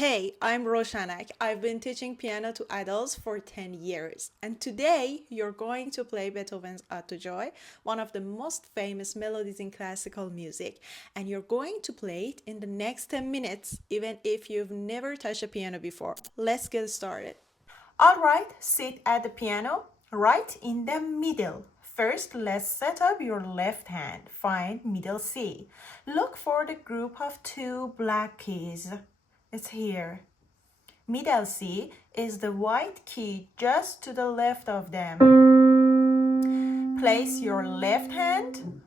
Hey, I'm Roshanak. I've been teaching piano to adults for 10 years, and today you're going to play Beethoven's Ode to Joy, one of the most famous melodies in classical music, and you're going to play it in the next 10 minutes, even if you've never touched a piano before. Let's get started. Alright, sit at the piano, right in the middle. First, let's set up your left hand. Find middle C. Look for the group of two black keys. It's here. Middle C is the white key just to the left of them. Place your left hand,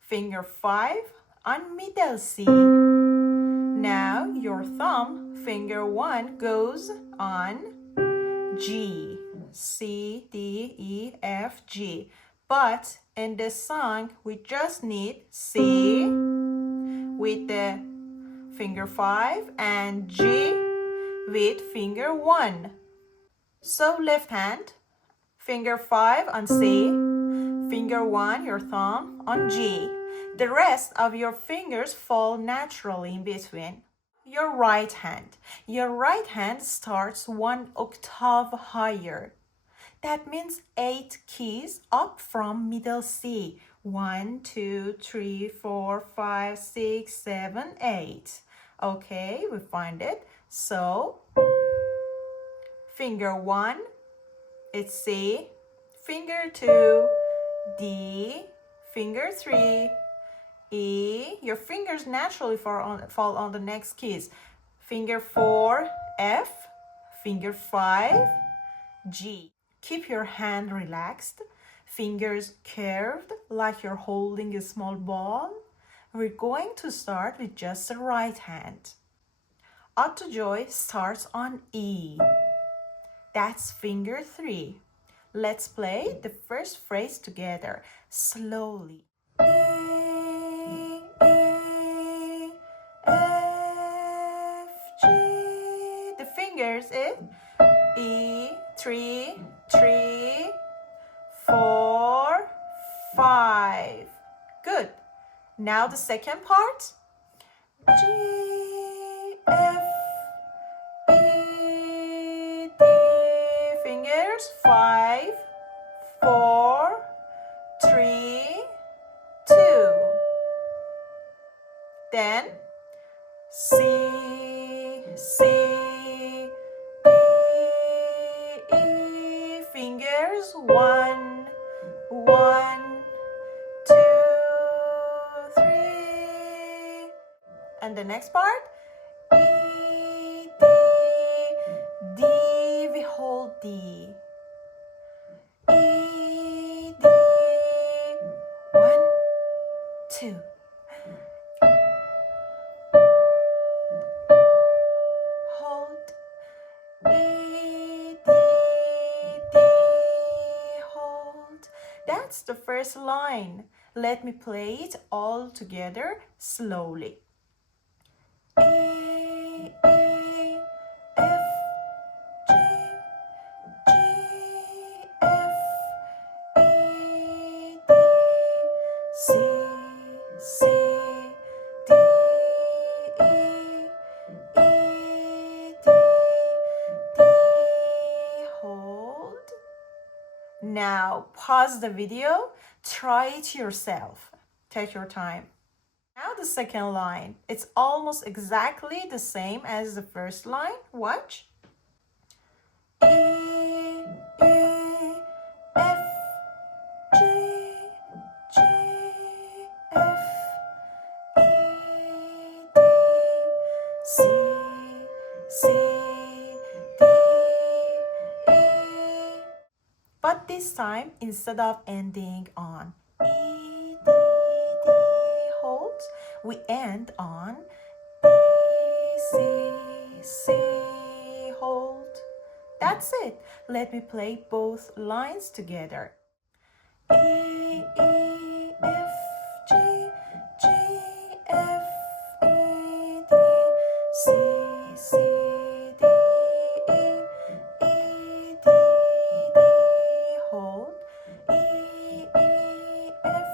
finger 5, on middle C. Now your thumb, finger 1, goes on G. C, D, E, F, G. But in this song, we just need C with the finger 5 and G with finger 1. So left hand, finger 5 on C, finger 1, your thumb, on G. The rest of your fingers fall naturally in between. Your right hand starts 1 octave higher. That means 8 keys up from middle C. 1, 2, 3, 4, 5, 6, 7, 8. Okay, we find it. So, finger 1, it's C. Finger 2, D. Finger 3, E. Your fingers naturally fall on the next keys. Finger 4, F. Finger 5, G. Keep your hand relaxed, fingers curved like you're holding a small ball. We're going to start with just the right hand. Ode to Joy starts on E. That's finger 3. Let's play the first phrase together, slowly. E, E, F, G. The fingers is E, 3, 3, 4, 5. Good. Now the second part. G, F, E, D. Fingers 5, 4, 3, 2. Then C, C, D, E. Fingers 1, 1, 2, 3. And the next part, E, D, D, we hold D. E, D, 1, 2. Hold. E, D, D, hold. That's the first line. Let me play it all together slowly. E, E, F, G, G, F, E, D, C, C, D, E, E, D, D, hold. Now pause the video, try it yourself. Take your time. Now the second line. It's almost exactly the same as the first line. Watch. E, E, F, G, G, F, E, D, C, C, D, E. But this time, instead of ending on E, D, D, hold, we end on D, C, C, hold. That's it. Let me play both lines together. E, E, F, G, G, F, E, D, C, C, D, E, E, D, D, hold. E, E, F,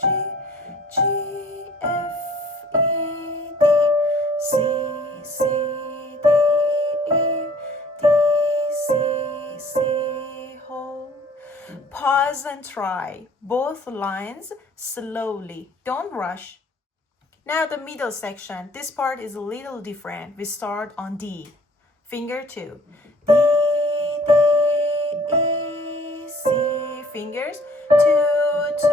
G, G, F, E, D, C, C, pause and try both lines slowly. Don't rush. Now the middle section. This part is a little different. We start on D. Finger 2. D, D, E, C. Fingers 2, 2,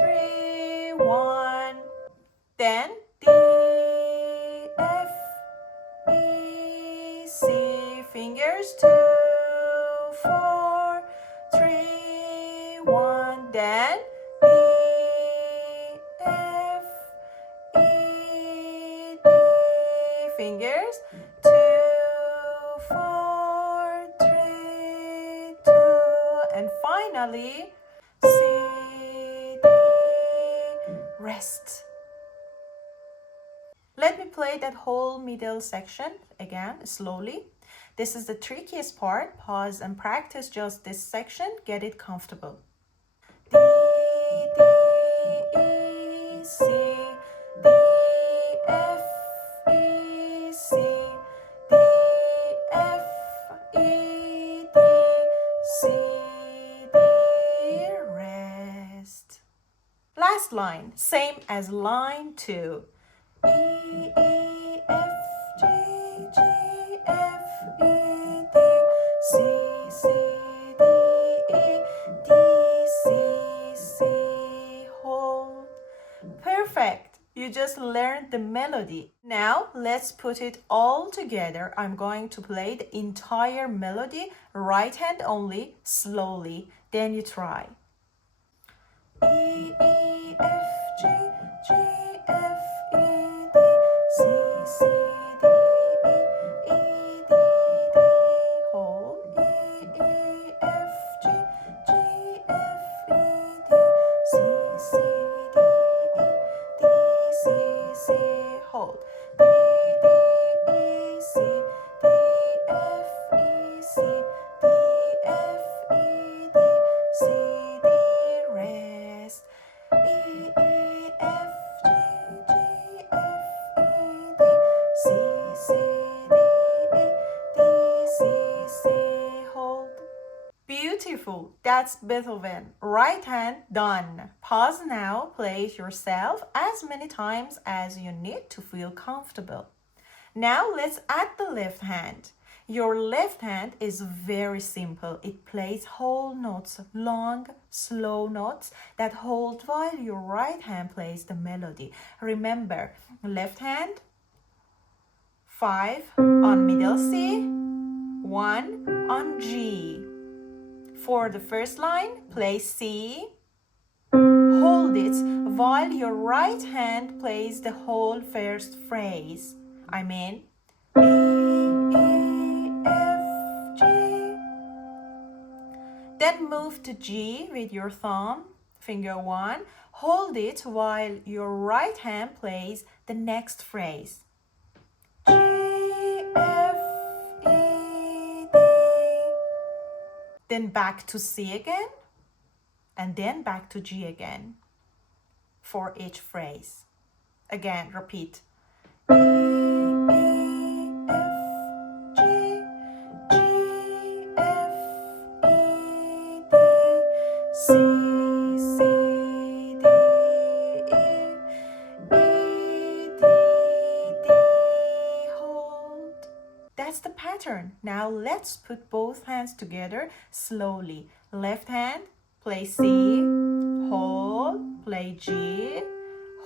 3, 1. Then D, F, E, C. Fingers 2, 4, 3, 1. Then D, F, E, D. Fingers 2, 4, 3, 2. And finally C, D. Rest. Let me play that whole middle section again slowly. This is the trickiest part. Pause and practice just this section. Get it comfortable. D, D, E, C, D, F, E, C, D, F, E, D, C, D, rest. Last line, same as line 2. E, E, F, G, G, F, E, D, C, C, D, E, D, C, C, hold. Perfect. You just learned the melody. Now let's put it all together. I'm going to play the entire melody, right hand only, slowly. Then you try. E, E, F, G, G, F, E, D, C, C, D, E, E, D, D, hold. E, E, F, G, G, F, E, D, C, C, D, E, D, C, C, hold. D, D, E, C, D, F, E, C, D, F, E, D, C, D, rest. E, E, F, G, G, F, E, D, C, C, D, E, D, C, C, hold. Beautiful. That's Beethoven. Right hand done. Pause now. Play it yourself as many times as you need to feel comfortable. Now let's add the left hand. Your left hand is very simple. It plays whole notes, long, slow notes that hold while your right hand plays the melody. Remember, left hand, 5 on middle C, 1 on G. For the first line, play C, hold it while your right hand plays the whole first phrase. I mean, E, E, F, G. Then move to G with your thumb, finger 1. Hold it while your right hand plays the next phrase. G, F, E, D. Then back to C again, and then back to G again for each phrase. Again, repeat. E, E, F, G, G, F, E, D, C, C, D, E, E, D, D, hold. That's the pattern. Now let's put both hands together slowly. Left hand, play C, hold, play G,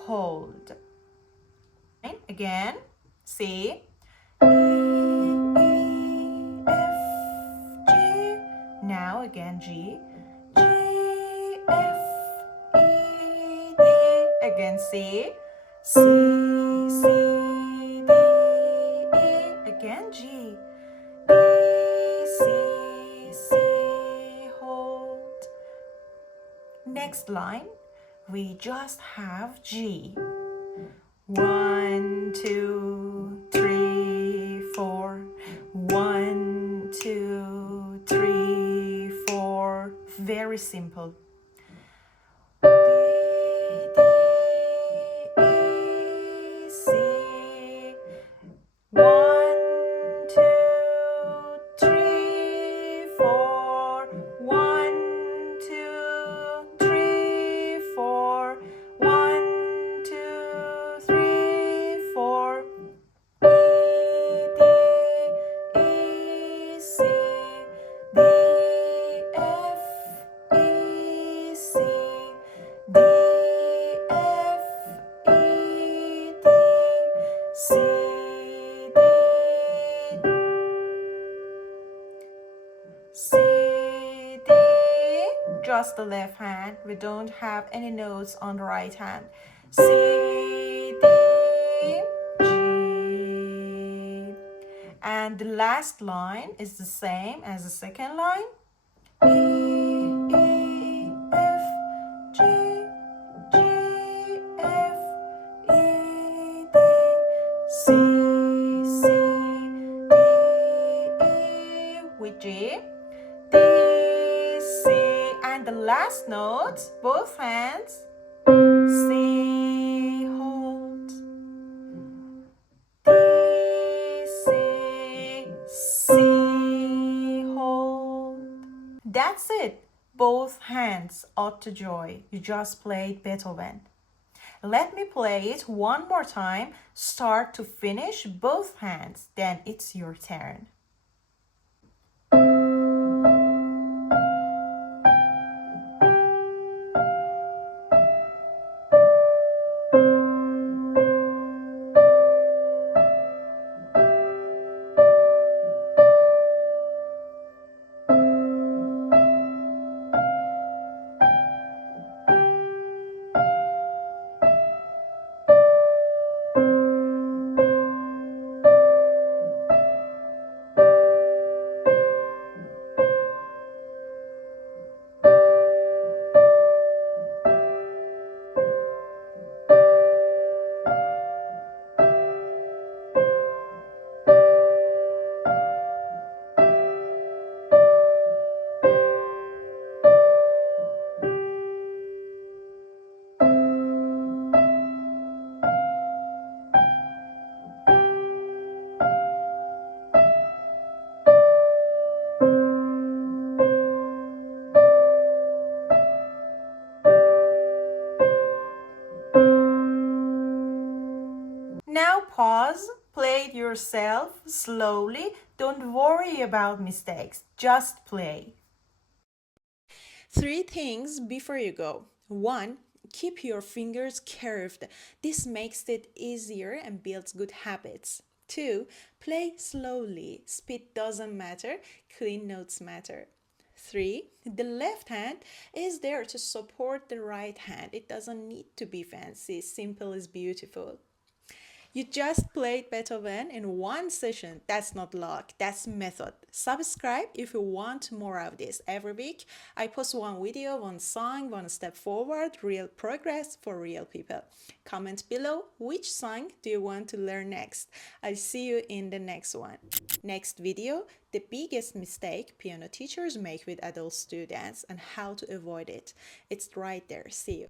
hold. Again, C, E, E, F, G. Now again G, G, F, E, D. Again C, C, C, D, E. Again G, D, C, C, hold. Next line, we just have G. 1, 2, 3, 4. 1, 2, 3, 4. Very simple. D, D, E, C. 1, 2, 3, 4. 1, 2, just the left hand. We don't have any notes on the right hand. C, D, G. And the last line is the same as the second line. E, E, F, G, G, F, E, D, C, C, D, E with G, D, C, and the last note, both hands, C, hold, D, C, C, hold. That's it. Both hands ought to joy. You just played Beethoven. Let me play it one more time, start to finish, both hands. Then it's your turn. Now pause, play it yourself slowly. Don't worry about mistakes, just play. 3 things before you go. 1. Keep your fingers curved. This makes it easier and builds good habits. 2. Play slowly. Speed doesn't matter, clean notes matter. 3. The left hand is there to support the right hand. It doesn't need to be fancy. Simple is beautiful. You just played Beethoven in one session. That's not luck, that's method. Subscribe if you want more of this. Every week, I post one video, one song, one step forward, real progress for real people. Comment below which song do you want to learn next. I'll see you in the next one. Next video, the biggest mistake piano teachers make with adult students and how to avoid it. It's right there. See you.